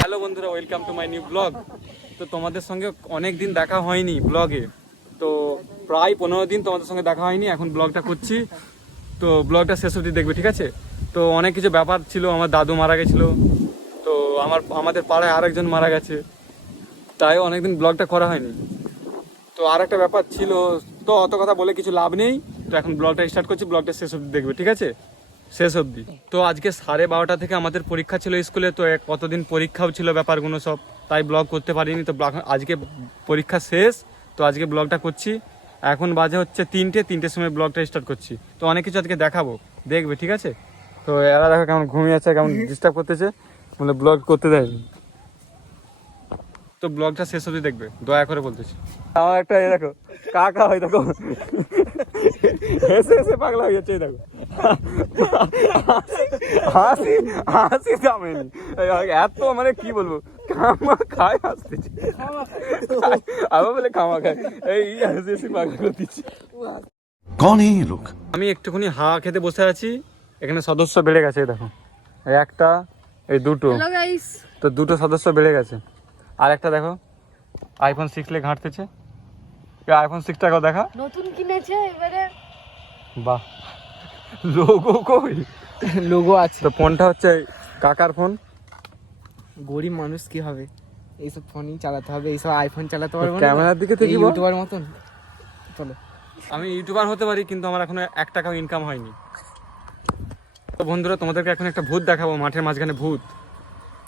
Hello বন্ধুরা welcome to my new blog তো তোমাদের সঙ্গে অনেক দিন দেখা হয়নি ব্লগে তো প্রায় পনেরো দিন তোমাদের সঙ্গে দেখা হয়নি, এখন ব্লগটা করছি। তো ব্লগটা শেষ অবধি দেখবে, ঠিক আছে? তো অনেক কিছু ব্যাপার ছিল, আমার দাদু মারা গেছিল। তো আমার, আমাদের পাড়ায় আরেকজন মারা গেছে। তাই অনেকদিন ব্লগটা করা হয়নি। তো আর একটা ব্যাপার ছিল, তো অত কথা বলে কিছু লাভ নেই। তো এখন ব্লগটা স্টার্ট করছি ব্লগটা শেষ অবধি দেখবে, ঠিক আছে? শেষ অবধি। তো আজকে সাড়ে বারোটা থেকে আমাদের পরীক্ষা ছিল স্কুলে তো কতদিন পরীক্ষাও ছিল ব্যাপারগুলো সব তাই ব্লগ করতে পারিনি। তো আজকে পরীক্ষা শেষ তো আজকে ব্লগটা করছি। এখন বাজে হচ্ছে তিনটে তিনটের সময় ব্লগটা স্টার্ট করছি। তো অনেক কিছু আজকে দেখাবো দেখবে ঠিক আছে? তো এরা দেখো কেমন ঘুমিয়ে আছে কেমন ডিস্টার্ব করতেছে মানে ব্লগ করতে দেয়নি। তো ব্লগটা শেষ অবধি দেখবে দয়া করে বলতেছি। আমার একটা দেখো কাকা হয় দেখো। হেসে হেসে পাগলা হয়ে যাচ্ছে দেখো। হাসি হাসি থামেনি। এত মানে কি বলব? খামা খায় হাসতেছে। আবার বলে খামা খায় এই হাসি হাসি পাগল দিচ্ছি। কোন এই লোক? আমি একটুখানি হা খেতে বসে আছি। এখানে সদস্য বেড়ে গেছে দেখো। একটা এই দুটো। তো দুটো সদস্য বেড়ে গেছে। আর একটা দেখো আইফোন সিক্স লে ঘাঁটতেছে। আইফোন সিক্সটাকেও দেখা। নতুন কিনেছে এবারে। বাহ। লোগো কই? লোগো আছে। তো ফোনটা হচ্ছে কাকার ফোন। গরিব মানুষ কি হবে? এইসব ফোনই চালাতে হবে এইসব আইফোন চালাতে পারব না। ক্যামেরার দিকে থেকে ইউটিউবার মতন। চলো। আমি ইউটিউবার হতে পারি কিন্তু আমার এখনও এক টাকাও ইনকাম হয়নি। তো বন্ধুরা তোমাদেরকে এখন একটা ভূত দেখাবো মাঠের মাঝখানে ভূত।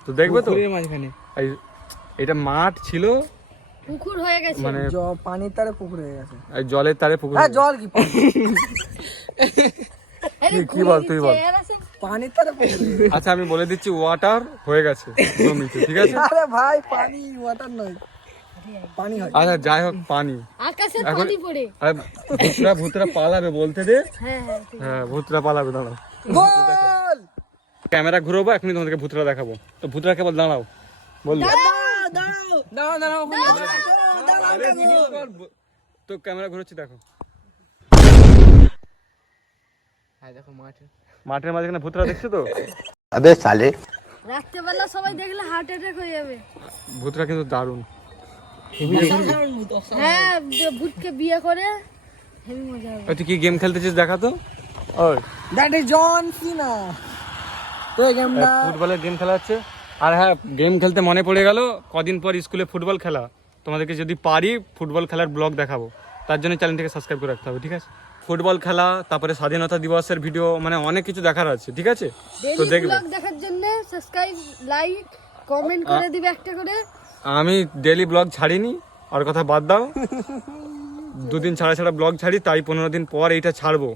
তো দেখবে তো? মাঝখানে। এটা মাঠ ছিল। পুকুর হয়ে গেছে। মানে পানির তারে পুকুর হয়ে গেছে। এই জলের তারে পুকুর হ্যাঁ জল কি কি- কি বল তুই বল। আচ্ছা আমি বলে দিচ্ছি ওয়াটার হয়ে গেছে জমিতে ঠিক আছে? আরে ভাই পানি ওয়াটার নয়। পানি হয়। আচ্ছা যাই হোক পানি। আকাশে পানি পড়ে। ভূতরা ভূতরা পালাবে বলতে দে। হ্যাঁ হ্যাঁ হ্যাঁ ভূতরা পালাবে দাঁড়াও। ক্যামেরা ঘুরবো এখনই তোমাদেরকে ভূতরা দেখাবো। তো ভূতরা কেবল দাঁড়াও বলল। দাঁড়াও দাঁড়াও দাঁড়াও তো ক্যামেরা ঘুরোচ্ছি দেখো। মাঠের মাঝখানে ভূতরা দেখছ তো? আবে সালে সবাই দেখলে হার্ট অ্যাটাক হয়ে যাবে। ভূতরা কিন্তু দারুণ। খেলতেছিস দ্যাট জন ফুটবলের গেম খেলা হচ্ছে। আর হ্যাঁ গেম খেলতে মনে পড়ে গেল কদিন পর স্কুলে ফুটবল খেলা। তোমাদেরকে যদি পারি ফুটবল খেলার ব্লগ দেখাবো। তার জন্য চ্যানেলটিকে সাবস্ক্রাইব করে রাখতে হবে ঠিক আছে? ফুটবল খেলা তারপরে স্বাধীনতা দিবসের ভিডিও মানে অনেক কিছু দেখার আছে ঠিক আছে? তো দেখবে। দেখার জন্য সাবস্ক্রাইব লাইক কমেন্ট করে দিবে একটা করে। আমি ডেলি ব্লগ ছাড়িনি আর কথা বাদ দাও। দুদিন ছাড়া ছাড়া ব্লগ ছাড়ি তাই পনেরো দিন পর এইটা ছাড়বো।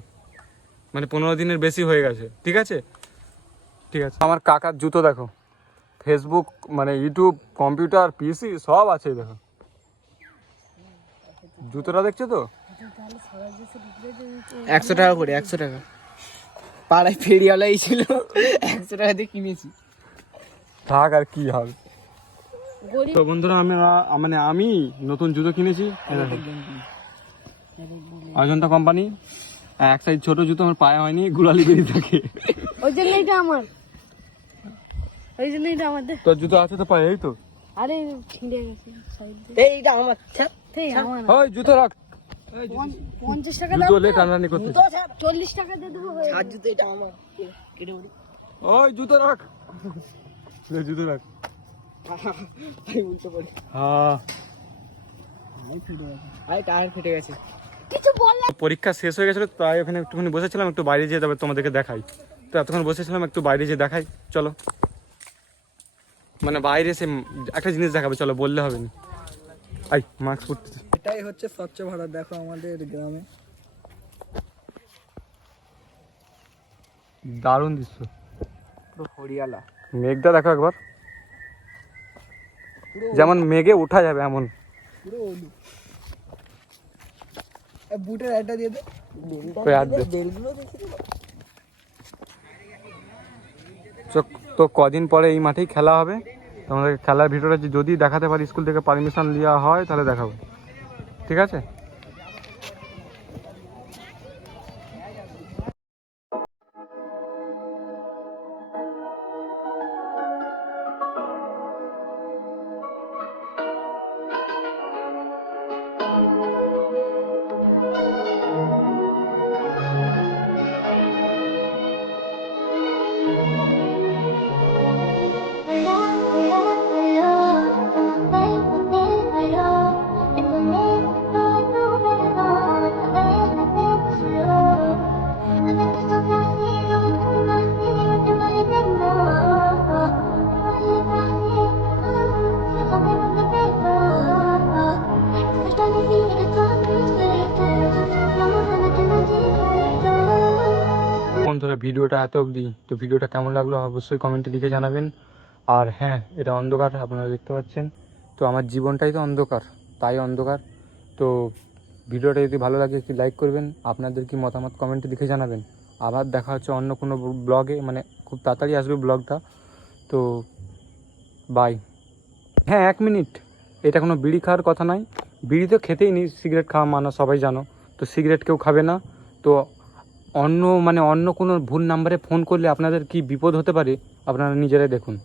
মানে পনেরো দিনের বেশি হয়ে গেছে ঠিক আছে? ঠিক আছে। আমার কাকার জুতো দেখো ফেসবুক মানে ইউটিউব কম্পিউটার পিসি সব আছে দেখো। জুতোটা দেখছ তো? একশো টাকা করে একশো টাকা। পাড়ায় ফেরিওয়ালাই ছিল একশো টাকা দিয়ে কিনেছি। থাক আর কি হবে। তো বন্ধুরা আমি মানে আমি নতুন জুতো কিনেছি অজন্তা কোম্পানি এক সাইজ ছোট জুতো আমার পায়ে হয়নি গুলালি বেরিয়ে থাকে। ওই জন্য এটা আমার। ওই জন্য এটা আমাদের। তোর জুতো আছে তো পায়ে এই তো। আরে ছিঁড়ে গেছে সাইড এইটা আমার এই আমার। ওই জুতো রাখ। পঞ্চাশ টাকা করতে। চল্লিশ টাকা দিয়ে দেবো জুতো এটা আমার কেটে পড়ি ওই জুতো রাখ। জুতো রাখ। হ্যাঁ। পরীক্ষা শেষ হয়ে গেছিল তাই ওখানে একটুখানি বসেছিলাম একটু বাইরে যেয়ে তবে তোমাদেরকে দেখাই। তো এতক্ষণ বসেছিলাম একটু বাইরে যেয়ে দেখাই। চলো। মানে বাইরে সে একটা জিনিস দেখাবে চলো বললে হবে না। আই মাস্ক পরতেছে এটাই হচ্ছে স্বচ্ছ ভারত দেখো আমাদের গ্রামে। দারুণ দৃশ্য। পুরো হরিয়ালা। মেঘটা দেখো একবার। যেমন মেঘে উঠা যাবে এমন। পুরো ওলু বুটের একটা দিয়ে দে। ওই হাত দে। বেলগুলো দেখি তো। তো- তো কদিন পরে এই মাঠেই খেলা হবে। তোমাদের খেলার ভিডিওটা যদি দেখাতে পারি স্কুল থেকে পারমিশন নেওয়া হয় তাহলে দেখাবো। ঠিক আছে? ভিডিওটা এত অবধি। তো ভিডিওটা কেমন লাগল অবশ্যই কমেন্টে লিখে জানাবেন। আর হ্যাঁ এটা অন্ধকার, আপনারা দেখতে পাচ্ছেন। তো আমার জীবনটাই তো অন্ধকার, তাই অন্ধকার। তো ভিডিওটা যদি ভালো লাগে, একটি লাইক করবেন। আপনাদের কি মতামত কমেন্টে লিখে জানাবেন। আবার দেখা হচ্ছে অন্য কোনো ব্লগে মানে খুব তাড়াতাড়ি আসবে ব্লগটা তো বাই হ্যাঁ এক মিনিট এটা কোনো বিড়ি খাওয়ার কথা নয়। বিড়ি তো খেতেই নি সিগারেট খাওয়া মানা, সবাই জানো। তো সিগারেট কেউ খাবে না। তো অন্য মানে অন্য কোনো ভুল নাম্বারে ফোন করলে আপনাদের কি বিপদ হতে পারে আপনারা নিজেরাই দেখুন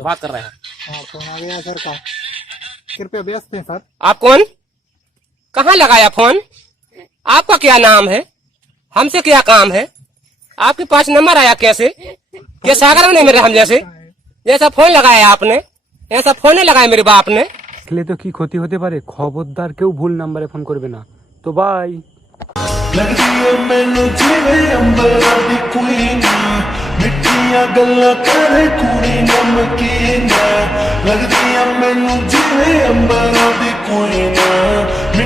बात कर रहे हैं हाँ फोन आ गया सर का कृपया व्यस्त हैं सर आप कौन कहाँ लगाया फोन आपका क्या नाम है हमसे क्या काम है आपके पास नंबर आया कैसे ये सागर नहीं मेरे हम जैसे जैसा फोन लगाया आपने ऐसा फोन नहीं लगाया मेरे बाप ने খেলে তো কি ক্ষতি হতে পারে খবরদার কেউ ভুল নাম্বারে ফোন করবে না তো বাই ਲੱਗਦੀ ਏ ਮੈਨੂੰ ਜਿਵੇਂ ਅੰਬਰਾਂ ਦੀ ਕੁਈਨ ਮਿੱਠੀਆਂ ਗੱਲਾਂ ਕਰੇ ਕੁੜੀ ਨਮਕੀਨ। ਲੱਗਦੀ ਏ ਮੈਨੂੰ ਜਿਵੇਂ ਅੰਬਰਾਂ ਦੀ ਕੁਈਨ